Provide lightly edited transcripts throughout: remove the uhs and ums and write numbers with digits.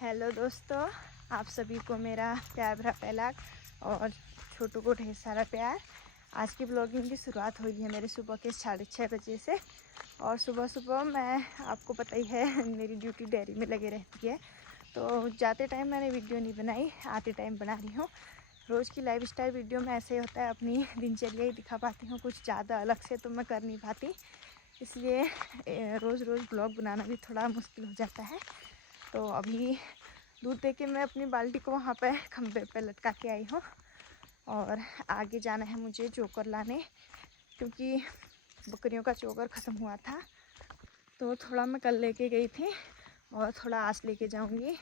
Hello दोस्तों, आप सभी को मेरा प्यार भरा पहला और छोटू को ढेर सारा प्यार। आज की ब्लॉगिंग की शुरुआत हुई है मेरे सुबह के 6:30 बजे से। और सुबह सुबह मैं, आपको पता ही है, मेरी ड्यूटी डेयरी में लगे रहती है, तो जाते टाइम मैंने वीडियो नहीं बनाई, आते टाइम बना रही हूँ। रोज़ की लाइफस्टाइल वीडियो में ऐसे ही होता है, अपनी दिनचर्या ही दिखा पाती हूँ, कुछ ज़्यादा अलग से तो मैं कर नहीं पाती, इसलिए रोज़ रोज़ ब्लॉग बनाना भी थोड़ा मुश्किल हो जाता है। तो अभी दूध दे के मैं अपनी बाल्टी को वहाँ पे खंबे पे लटका के आई हूँ और आगे जाना है मुझे चोकर लाने, क्योंकि बकरियों का चोकर ख़त्म हुआ था। तो थोड़ा मैं कल लेके गई थी और थोड़ा आज लेके जाऊँगी।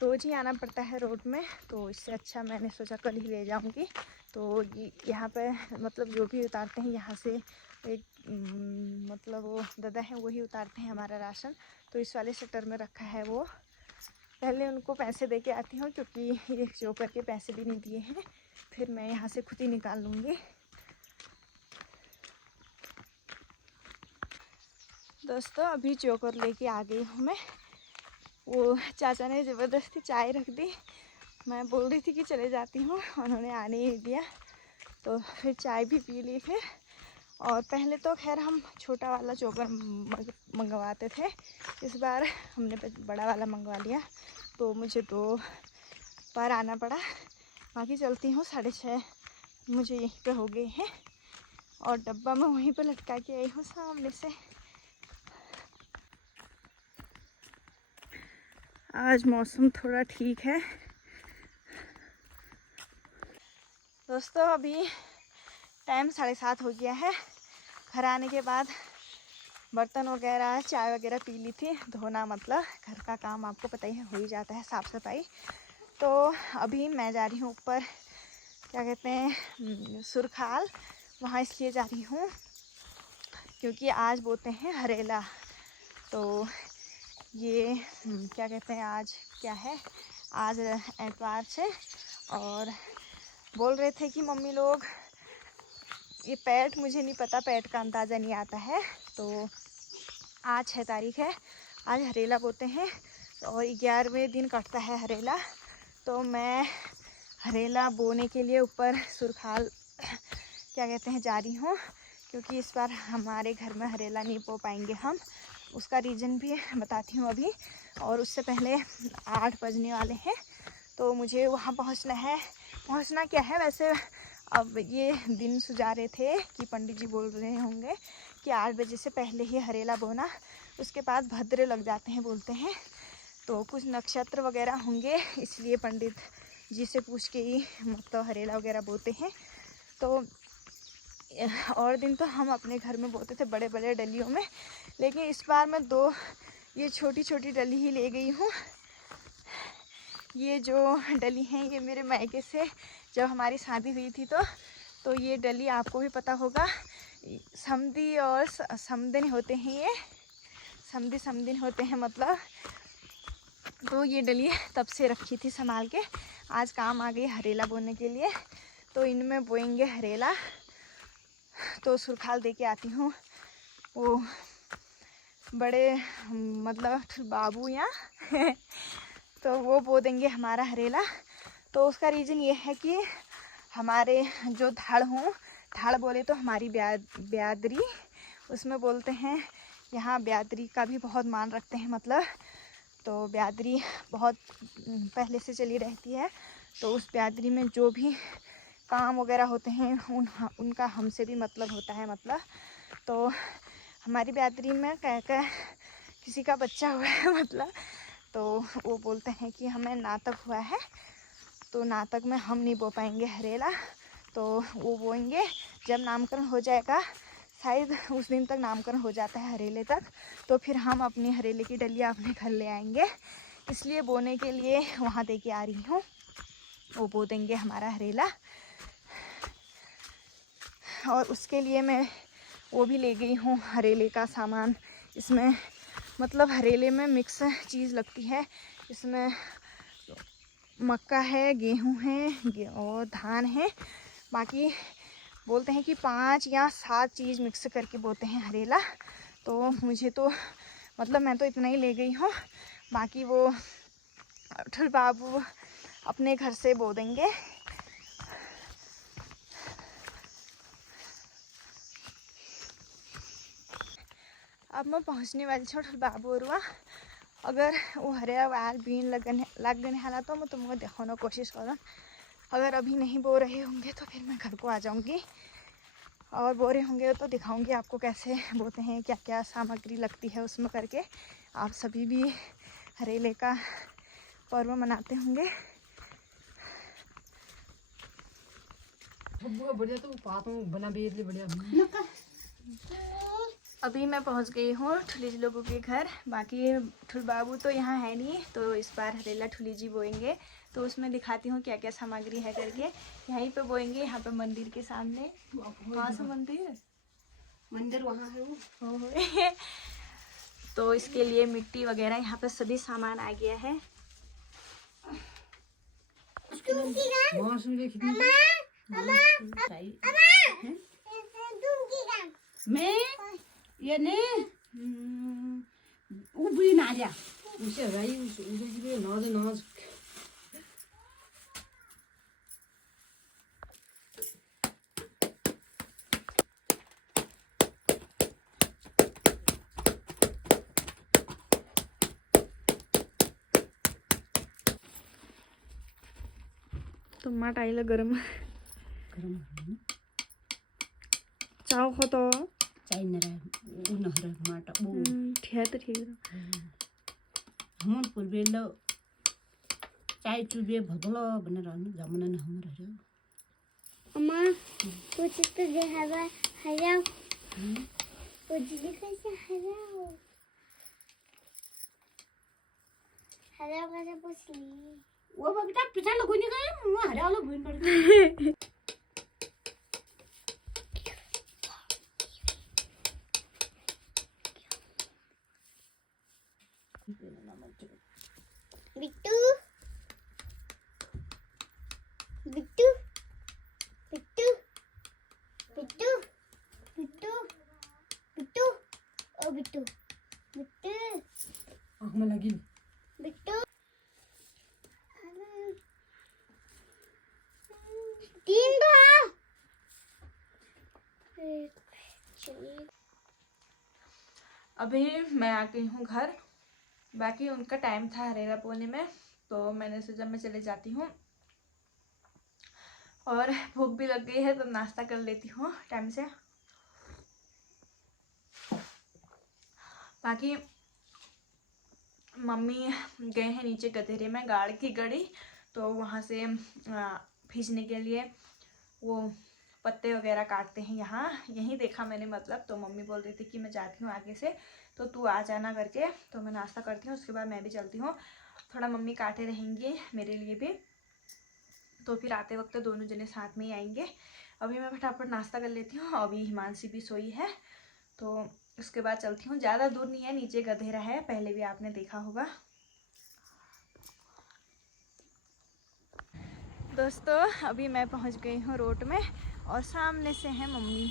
रोज़ ही आना पड़ता है रोड में, तो इससे अच्छा मैंने सोचा कल ही ले जाऊँगी। तो यहाँ पे मतलब जो भी उतारते हैं यहाँ से एक मतलब वो दादा हैं, वही उतारते हैं हमारा राशन। तो इस वाले शटर में रखा है वो। पहले उनको पैसे दे के आती हूँ, क्योंकि ये चोकर के पैसे भी नहीं दिए हैं, फिर मैं यहाँ से खुद ही निकाल लूँगी। दोस्तों, अभी चोकर लेके आ गई हूँ मैं। वो चाचा ने ज़बरदस्ती चाय रख दी, मैं बोल रही थी कि चले जाती हूँ, उन्होंने आने ही दिया, तो फिर चाय भी पी ली फिर। और पहले तो खैर हम छोटा वाला चोकर मंगवाते थे, इस बार हमने बड़ा वाला मंगवा लिया, तो मुझे 2 बार आना पड़ा। बाकी चलती हूँ, 6:30 मुझे यहीं पे हो गए हैं और डब्बा मैं वहीं पे लटका के आई हूँ सामने से। आज मौसम थोड़ा ठीक है। दोस्तों, अभी टाइम 7:30 हो गया है। घर आने के बाद बर्तन वगैरह, चाय वगैरह पी ली थी, धोना मतलब घर का काम आपको पता ही है, हो ही जाता है, साफ़ सफाई। तो अभी मैं जा रही हूँ ऊपर, क्या कहते हैं, सुरखाल, वहाँ इसलिए जा रही हूँ क्योंकि आज बोते हैं हरेला। तो ये क्या कहते हैं, आज क्या है, आज एतवार से, और बोल रहे थे कि मम्मी लोग, ये पैट, मुझे नहीं पता, पैट का अंदाज़ा नहीं आता है, तो आज 6 तारीख है, आज हरेला बोते हैं और 11वें दिन कटता है हरेला। तो मैं हरेला बोने के लिए ऊपर सुरखाल, क्या कहते हैं, जा रही हूँ, क्योंकि इस बार हमारे घर में हरेला नहीं बो पाएंगे हम। उसका रीज़न भी बताती हूँ अभी। और उससे पहले 8 बजने वाले हैं, तो मुझे वहाँ पहुँचना है। पहुँचना क्या है वैसे, अब ये दिन सुझा रहे थे कि पंडित जी बोल रहे होंगे कि 8 बजे से पहले ही हरेला बोना, उसके बाद भद्र लग जाते हैं बोलते हैं, तो कुछ नक्षत्र वगैरह होंगे, इसलिए पंडित जी से पूछ के ही मतलब हरेला वगैरह बोते हैं। तो और दिन तो हम अपने घर में बोते थे बड़े बड़े डलियों में, लेकिन इस बार मैं 2 ये छोटी छोटी डली ही ले गई हूँ। ये जो डली हैं ये मेरे मायके से जब हमारी शादी हुई थी, तो ये डली आपको भी पता होगा, समधी और समदिन होते हैं, ये समधी समदिन होते हैं मतलब। तो ये डली तब से रखी थी संभाल के, आज काम आ गई हरेला बोने के लिए, तो इनमें बोएंगे हरेला। तो सुरखाल दे के आती हूँ, वो बड़े मतलब बाबू यहाँ तो वो बो देंगे हमारा हरेला। तो उसका रीज़न ये है कि हमारे जो धाड़ हूँ, धाड़ बोले तो हमारी ब्यादरी, उसमें बोलते हैं, यहाँ ब्यादरी का भी बहुत मान रखते हैं मतलब। तो ब्यादरी बहुत पहले से चली रहती है, तो उस ब्यादरी में जो भी काम वगैरह होते हैं उनका हमसे भी मतलब होता है मतलब। तो हमारी ब्यादरी में कह किसी का बच्चा हुआ है मतलब, तो वो बोलते हैं कि हमें नातक हुआ है, तो नातक में हम नहीं बो पाएंगे हरेला, तो वो बोएंगे जब नामकरण हो जाएगा, शायद उस दिन तक नामकरण हो जाता है हरेले तक, तो फिर हम अपनी हरेले की डलिया अपने घर ले आएंगे, इसलिए बोने के लिए वहाँ दे के आ रही हूँ। वो बो देंगे हमारा हरेला, और उसके लिए मैं वो भी ले गई हूँ हरेले का सामान। इसमें मतलब हरेले में मिक्स चीज़ लगती है, इसमें मक्का है, गेहूँ है और धान है, बाकी बोलते हैं कि 5 या 7 चीज़ मिक्स करके बोते हैं हरेला। तो मुझे तो मतलब मैं तो इतना ही ले गई हूँ, बाकी वो फिर बाबू अपने घर से बो देंगे। अब मैं पहुंचने वाली छूँ बाबू और अगर वो हरे वाल बीन लगने वाला तो मैं तुमको दिखाने कोशिश करूँ। अगर अभी नहीं बो रहे होंगे तो फिर मैं घर को आ जाऊंगी और बो रहे होंगे तो दिखाऊंगी आपको कैसे बोते हैं, क्या क्या सामग्री लगती है उसमें करके। आप सभी भी हरेले का पर्व मनाते होंगे। बढ़िया तो पातों बना बेरले बढ़िया। अभी मैं पहुंच गई हूँ ठुली जी लोगों के घर। बाकी ठुल बाबू तो यहाँ है नहीं, तो इस बार हरेला ठुली जी बोएंगे। तो उसमें दिखाती हूँ क्या क्या सामग्री है करके। यहीं पे बोएंगे, यहाँ पे मंदिर के सामने। कहाँ से मंदिर? मंदिर वहाँ है वो। तो इसके लिए मिट्टी वगैरह यहाँ पे सभी सामान आ गया है। मैं ये ने उबी ना जा उसे भाई उसे नौज नौज तो माट आइला गरम गरम चाव हो तो चाय नरा उनहर माटा बो ठीक है ठीक है। हमन पुरबेलो चाय चुबे भदलो बने रहन जमुना न हमर है अम्मा वो चित्र जो हवा हरा वो जिले कैसे हरा हरा कैसे पूछ ली वो बगटा पिछा लगोनी गए मुंह हरा वाला भून पड़ बिट्टू बिट्टू बिट्टू बिट्टू बिट्टू बिट्टू ओ बिट्टू बिट्टू आँख में लगी बिट्टू तीन बार चलिए अभी मैं आ गई हूँ घर। बाकी उनका टाइम था हरेला बोने में, तो मैंने सोचा मैं चले जाती हूँ और भूख भी लग गई है तो नाश्ता कर लेती हूँ टाइम से। बाकी मम्मी गए हैं नीचे गधेरे में गाड़ की गड़ी, तो वहाँ से खींचने के लिए वो पत्ते वगैरह काटते हैं यहाँ, यहीं देखा मैंने मतलब। तो मम्मी बोल रही थी कि मैं जाती हूँ आगे से तो तू आ जाना करके। तो मैं नाश्ता करती हूँ, उसके बाद मैं भी चलती हूँ। थोड़ा मम्मी काटे रहेंगे मेरे लिए भी, तो फिर आते वक्त दोनों जने साथ में ही आएंगे। अभी मैं फटाफट नाश्ता कर लेती हूँ। अभी हिमांशी भी सोई है तो उसके बाद चलती हूँ। ज़्यादा दूर नहीं है, नीचे गधेरा है, पहले भी आपने देखा होगा। दोस्तों अभी मैं पहुँच गई हूँ रोड में और सामने से है मम्मी।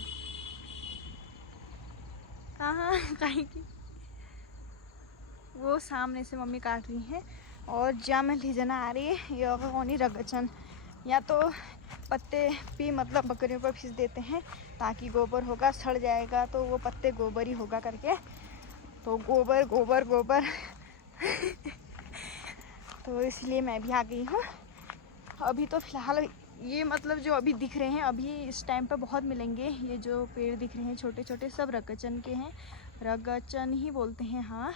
कहाँ कहीं की वो सामने से मम्मी काट रही हैं। और जा में ले जाना आ रही है ये कौनी रगचन, या तो पत्ते भी मतलब बकरियों पर खींच देते हैं ताकि गोबर होगा, सड़ जाएगा तो वो पत्ते गोबर ही होगा करके। तो गोबर गोबर गोबर तो इसलिए मैं भी आ गई हूँ। अभी तो फ़िलहाल ये मतलब जो अभी दिख रहे हैं अभी इस टाइम पे बहुत मिलेंगे। ये जो पेड़ दिख रहे हैं छोटे छोटे सब रगचन के हैं, रगचन ही बोलते हैं हाँ।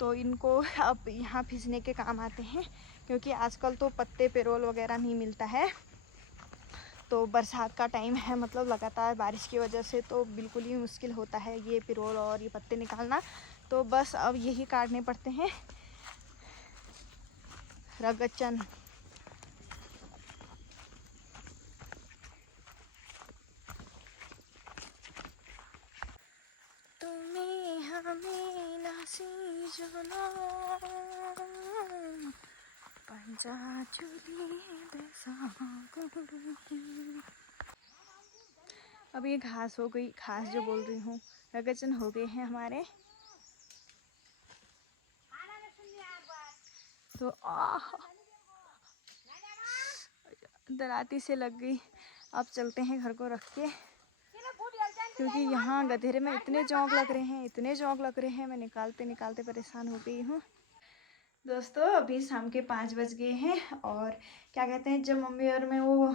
तो इनको अब यहाँ खींचने के काम आते हैं क्योंकि आजकल तो पत्ते पेरोल वगैरह नहीं मिलता है। तो बरसात का टाइम है, मतलब लगातार बारिश की वजह से तो बिल्कुल ही मुश्किल होता है ये पिरोल और ये पत्ते निकालना। तो बस अब यही काटने पड़ते हैं रगचन। तुम्हें हमें नसी जना पंजा चुली अब ये घास हो गई, घास जो बोल रही हूँ, रगचन हो गए हैं हमारे। तो दराती से लग गई। अब चलते हैं घर को रख के, क्योंकि यहाँ गधेरे में इतने जोंक लग रहे हैं, इतने जोंक लग रहे हैं, मैं निकालते निकालते परेशान हो गई हूँ। दोस्तों अभी शाम के 5 बज गए हैं और क्या कहते हैं, जब मम्मी और मैं वो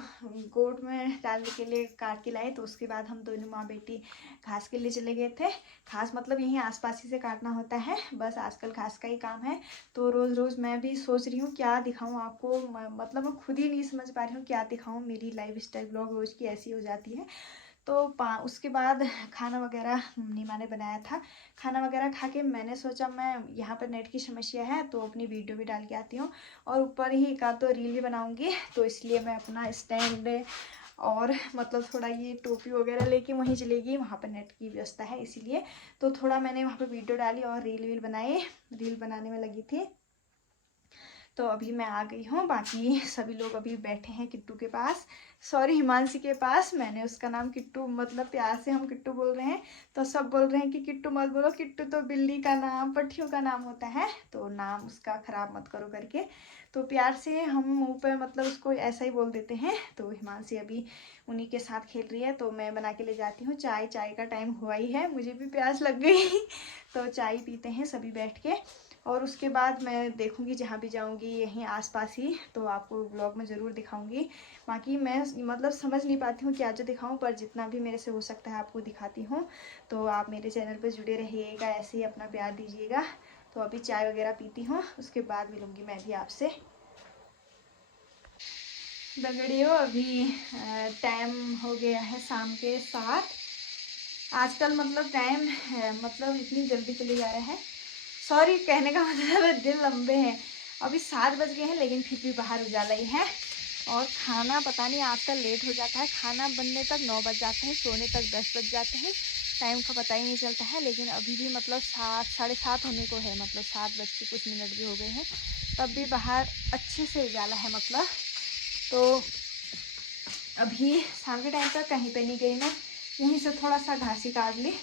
गोट में डालने के लिए काट के लाए तो उसके बाद हम दोनों माँ बेटी घास के लिए चले गए थे। घास मतलब यहीं आसपास ही से काटना होता है, बस आजकल घास का ही काम है। तो रोज़ रोज़ मैं भी सोच रही हूँ क्या दिखाऊँ आपको, मतलब मैं खुद ही नहीं समझ पा रही हूँ क्या दिखाऊँ। मेरी लाइफ स्टाइल ब्लॉग रोज़ की ऐसी हो जाती है। तो उसके बाद खाना वगैरह नीमा ने बनाया था। खाना वगैरह खा के मैंने सोचा मैं यहाँ पर नेट की समस्या है तो अपनी वीडियो भी डाल के आती हूँ और ऊपर ही एक आध तो रील भी बनाऊँगी। तो इसलिए मैं अपना स्टैंड और मतलब थोड़ा ये टोपी वगैरह लेके वहीं चलेगी, वहाँ पर नेट की व्यवस्था है इसीलिए। तो थोड़ा मैंने वहाँ पर वीडियो डाली और रील बनाई, रील बनाने में लगी थी। तो अभी मैं आ गई हूँ, बाकी सभी लोग अभी बैठे हैं किट्टू के पास, सॉरी हिमांशी के पास। मैंने उसका नाम किट्टू, मतलब प्यार से हम किट्टू बोल रहे हैं, तो सब बोल रहे हैं कि किट्टू मत बोलो, किट्टू तो बिल्ली का नाम, पट्टियों का नाम होता है, तो नाम उसका ख़राब मत करो करके। तो प्यार से हम मुँह पर मतलब उसको ऐसा ही बोल देते हैं। तो हिमांशी अभी उन्हीं के साथ खेल रही है, तो मैं बना के ले जाती हूँ चाय। चाय का टाइम हुआ ही है, मुझे भी प्यास लग गई तो चाय पीते हैं सभी बैठ के। और उसके बाद मैं देखूंगी जहाँ भी जाऊंगी यहीं आसपास ही, तो आपको ब्लॉग में ज़रूर दिखाऊंगी। बाकी मैं मतलब समझ नहीं पाती हूँ क्या जो दिखाऊं, पर जितना भी मेरे से हो सकता है आपको दिखाती हूँ। तो आप मेरे चैनल पर जुड़े रहिएगा, ऐसे ही अपना प्यार दीजिएगा। तो अभी चाय वगैरह पीती हूँ, उसके बाद मिलूँगी मैं भी आपसे। दगड़ियों अभी टाइम हो गया है शाम के 7। आजकल मतलब टाइम मतलब इतनी जल्दी चले जा रहा है, सॉरी कहने का मतलब है दिन लंबे हैं। अभी 7 बज गए हैं लेकिन फिर भी बाहर उजाला ही है। और खाना पता नहीं आजकल लेट हो जाता है, खाना बनने तक 9 बज जाते हैं, सोने तक 10 बज जाते हैं, टाइम का पता ही नहीं चलता है। लेकिन अभी भी मतलब 7 साढ़े 7 होने को है, मतलब 7 बज के कुछ मिनट भी हो गए हैं, तब भी बाहर अच्छे से उजाला है मतलब। तो अभी शाम के टाइम पर कहीं पे नहीं गई मैं, यहीं से थोड़ा सा घास ही काट ली।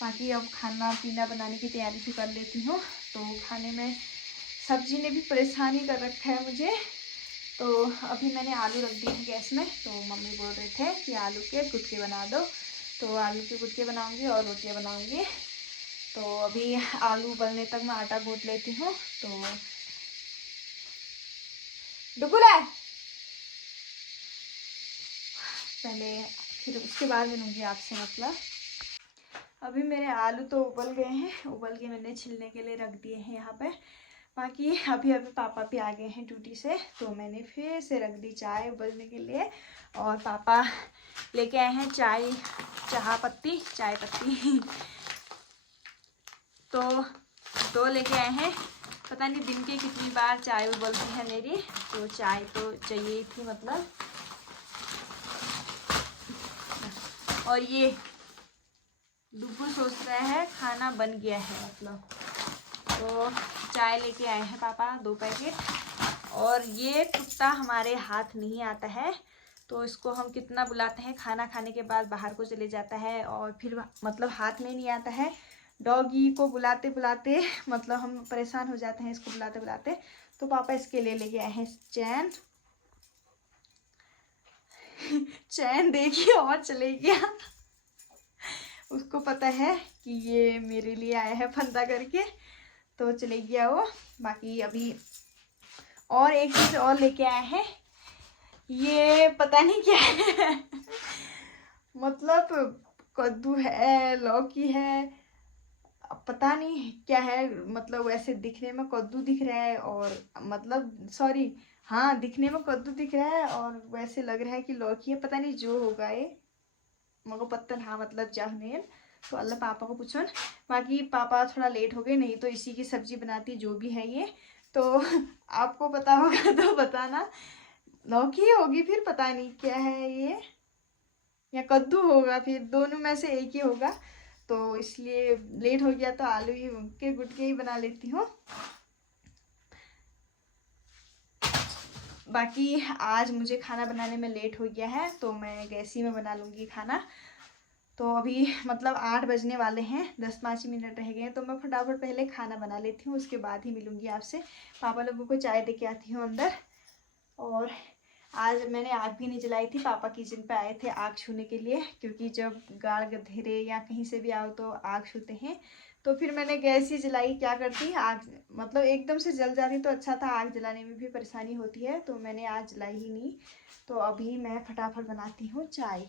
बाकी अब खाना पीना बनाने की तैयारी भी कर लेती हूँ। तो खाने में सब्जी ने भी परेशानी कर रखा है मुझे। तो अभी मैंने आलू रख दिए गैस में, तो मम्मी बोल रहे थे कि आलू के गुटके बना दो, तो आलू के गुटके बनाऊंगी और रोटियां बनाऊंगी। तो अभी आलू उबलने तक मैं आटा गूंथ लेती हूँ। तो डुकुला पहले, फिर उसके बाद मिलूँगी आपसे मतलब। अभी मेरे आलू तो उबल गए हैं, उबल के मैंने छिलने के लिए रख दिए हैं यहाँ पे। बाकी अभी पापा भी आ गए हैं ड्यूटी से, तो मैंने फिर से रख दी चाय उबलने के लिए। और पापा लेके आए हैं चाय पत्ती तो 2 लेके आए हैं। पता नहीं दिन के कितनी बार चाय उबलती है मेरी, तो चाय तो चाहिए थी मतलब। और ये डुब्बू सोच रहा है खाना बन गया है मतलब, तो चाय लेके आए हैं पापा 2 पैकेट। और ये कुत्ता हमारे हाथ नहीं आता है, तो इसको हम कितना बुलाते हैं, खाना खाने के बाद बाहर को चले जाता है और फिर मतलब हाथ में नहीं आता है। डॉगी को बुलाते बुलाते मतलब हम परेशान हो जाते हैं इसको बुलाते बुलाते। तो पापा इसके लिए लेके आए हैं चैन चैन देखिए और चले गया उसको पता है कि ये मेरे लिए आया है फंदा करके, तो चले गया वो। बाकी अभी और एक चीज़ और लेके आए हैं, ये पता नहीं क्या है मतलब कद्दू है, लौकी है, अब पता नहीं क्या है, मतलब वैसे दिखने में कद्दू दिख रहा है और मतलब सॉरी हाँ दिखने में कद्दू दिख रहा है और वैसे लग रहा है कि लौकी है, पता नहीं जो होगा ये मगर पत्तन हाँ मतलब जाने। तो अल्लाह पापा को पूछो। बाकी पापा थोड़ा लेट हो गए, नहीं तो इसी की सब्जी बनाती जो भी है ये। तो आपको पता होगा तो बताना, लौकी होगी फिर पता नहीं क्या है ये, या कद्दू होगा, फिर दोनों में से एक ही होगा। तो इसलिए लेट हो गया तो आलू ही के गुटके ही बना लेती हूँ। बाकी आज मुझे खाना बनाने में लेट हो गया है, तो मैं गैस ही में बना लूँगी खाना। तो अभी मतलब 8 बजने वाले हैं, 10-5 मिनट रह गए हैं, तो मैं फटाफट पहले खाना बना लेती हूँ, उसके बाद ही मिलूँगी आपसे। पापा लोगों को चाय दे के आती हूँ अंदर। और आज मैंने आग भी नहीं जलाई थी, पापा किचन पे आए थे आग छूने के लिए, क्योंकि जब गाड़ गधेरे या कहीं से भी आओ तो आग छूते हैं। तो फिर मैंने गैस ही जलाई, क्या करती आग मतलब एकदम से जल जाती तो अच्छा था, आग जलाने में भी परेशानी होती है, तो मैंने आज जलाई ही नहीं। तो अभी मैं फटाफट बनाती हूँ चाय।